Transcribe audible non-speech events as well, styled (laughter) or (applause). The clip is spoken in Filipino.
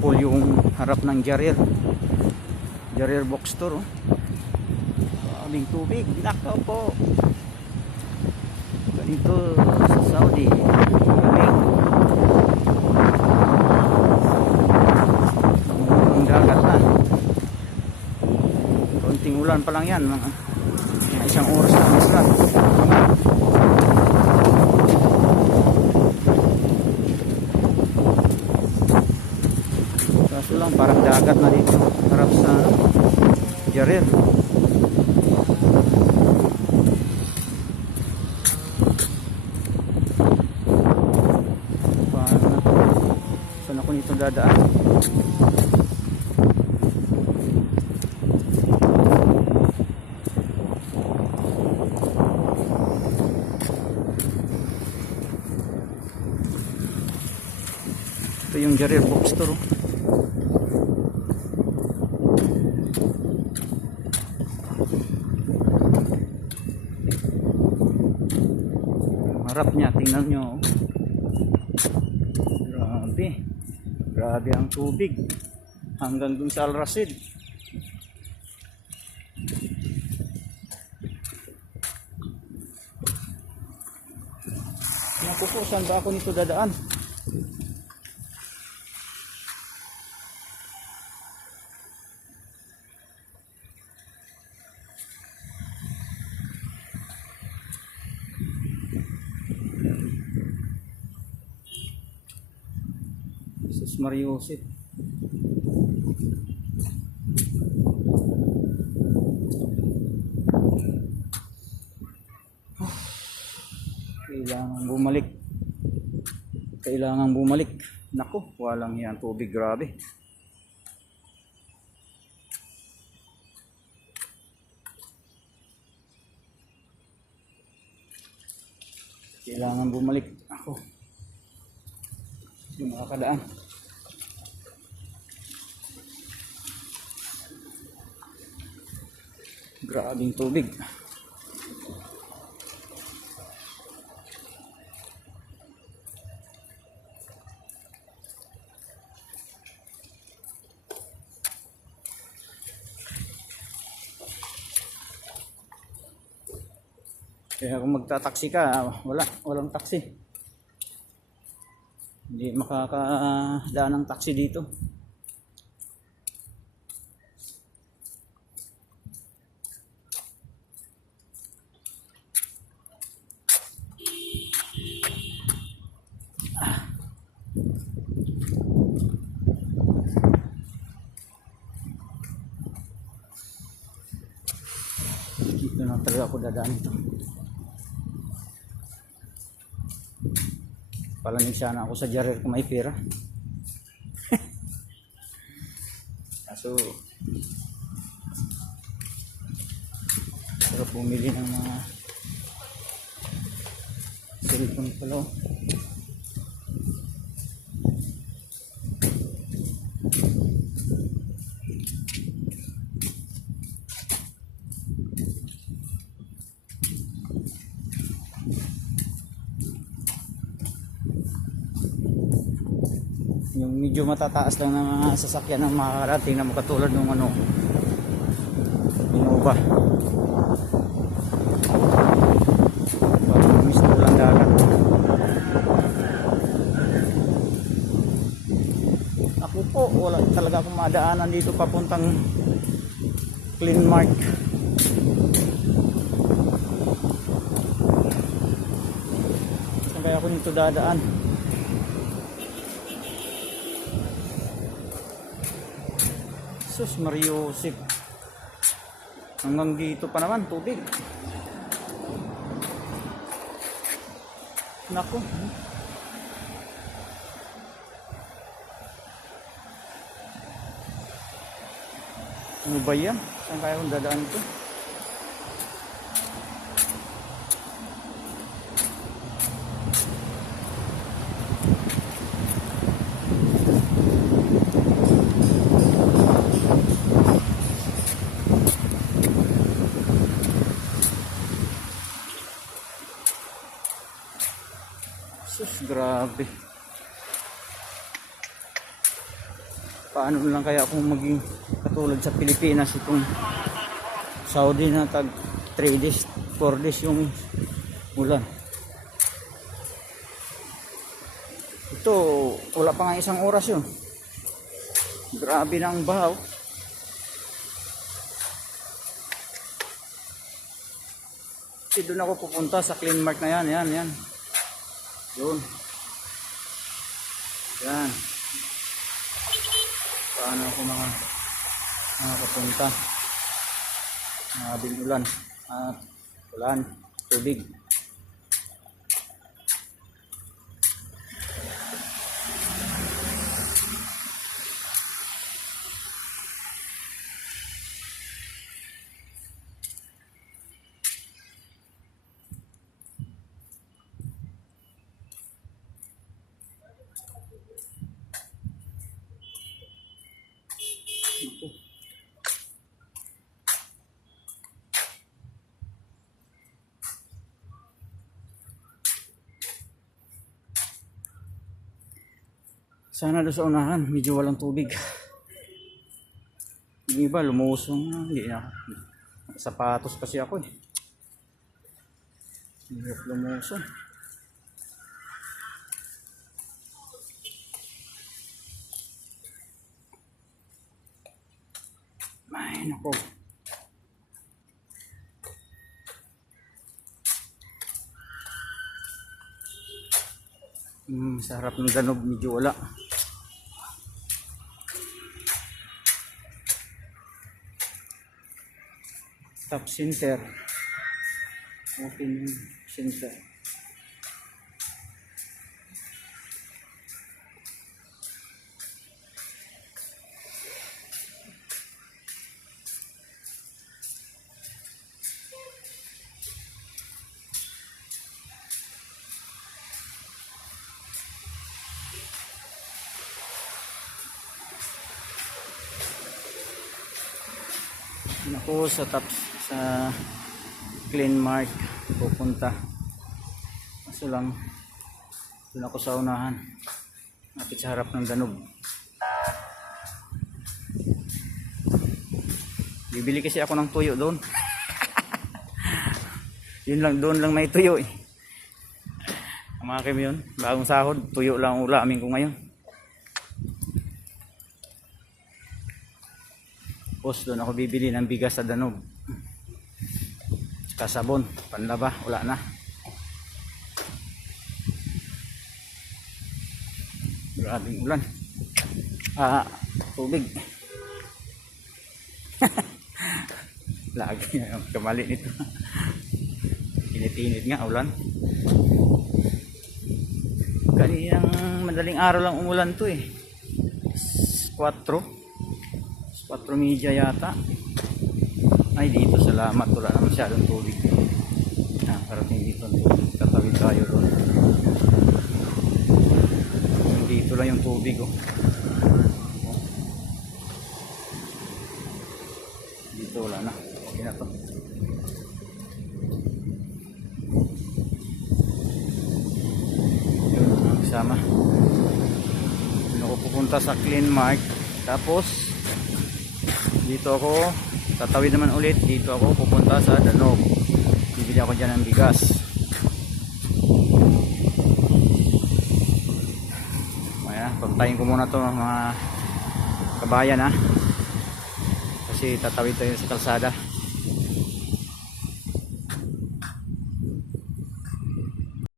pool yung harap ng Jarir. Jarir box store. Oh. Maraming tubig. Nakaw po. Ganito sa Saudi. Lamig. Ang dagat na. Konting ulan pa lang yan. Mga isang oras na mas lang. Lang parang dagat na dito. Harap sa Jarir. Paano na to? Saan ako nito dadaan? Ito yung Jarir bookstore. oh. Ang harap niya, tingnan nyo. oh. Grabe. Grabe ang tubig. Hanggang dun sa Al Rasid. Naku po, saan ba ako nito dadaan? Jesus Mariosip. Kailangan bumalik. Kailangan bumalik. Nako, walang yan. Tubig, grabe. Kailangan bumalik. Ako. Yung makakadaan. Grabing tubig. Kaya kung magtataksi ka, wala, walang taksi. Hindi makakadaan ng taxi dito. Dito na talaga ako dadaan ito. Palanig sana ako sa Jarir kung may pera. (laughs) Kaso, pero bumili ng mga cellphone pala. Yung medyo matataas lang ng mga sasakyan ng makakarating na makatulad ng ano Innova. Ako po, wala talaga akong madaanan dito papuntang Clean Mark. Kaya ako nito dadaan? Sus, Mariusip. Hanggang dito pa naman, tubig. Nako. Ano ba yan? Saan kaya kong dadaan ito? Sus, grabe. paano lang kaya kung maging katulad sa Pilipinas itong Saudi na tag 3 days, 4 days yung ulan. Ito, wala pa nga isang oras yun. Grabe na ang bahaw. Kasi doon ako pupunta sa clean mark na yan, yan, yan. Doon. Yan. Paano ako mga makakapunta? Mga ulan at ulan, tubig. Sana doon sa unahan, medyo walang tubig. Yung iba, lumusong na. Hindi na. Sapatos kasi ako eh. Hirap lumusong. Ay, nako. Hmm, sa harap ng danog medyo wala. Top center. Open center. Ako sa top sa clean mark pupunta. Kaso lang doon ako sa unahan. Napit sa harap ng danog. Bibili kasi ako ng tuyo doon. (laughs) Yun lang, doon lang may tuyo eh. Mga kami yun, bagong sahod, tuyo lang ang ulamin ko ngayon. Tapos doon ako bibili ng bigas sa danog. Saka sabon, panlaba, wala na. Grabing ulan. Ah, tubig. (laughs) Lagi kamali nito. Init-init nga ulan. Kaninang madaling araw lang umulan to eh. 4 4 media yata. Ay dito salamat wala na masyadong tubig. Ah, parating dito ang tubig. Tatawid tayo doon. Dito lang yung tubig oh. Dito wala na. Okay na to. Yun kasama. Doon ako pupunta sa Clean Mark. Tapos dito ako tatawid naman ulit. Dito ako pupunta sa Danog bibili ako dyan ng bigas. Ayan pagtayin ko muna to mga kabayan ha? Kasi tatawid tayo sa kalsada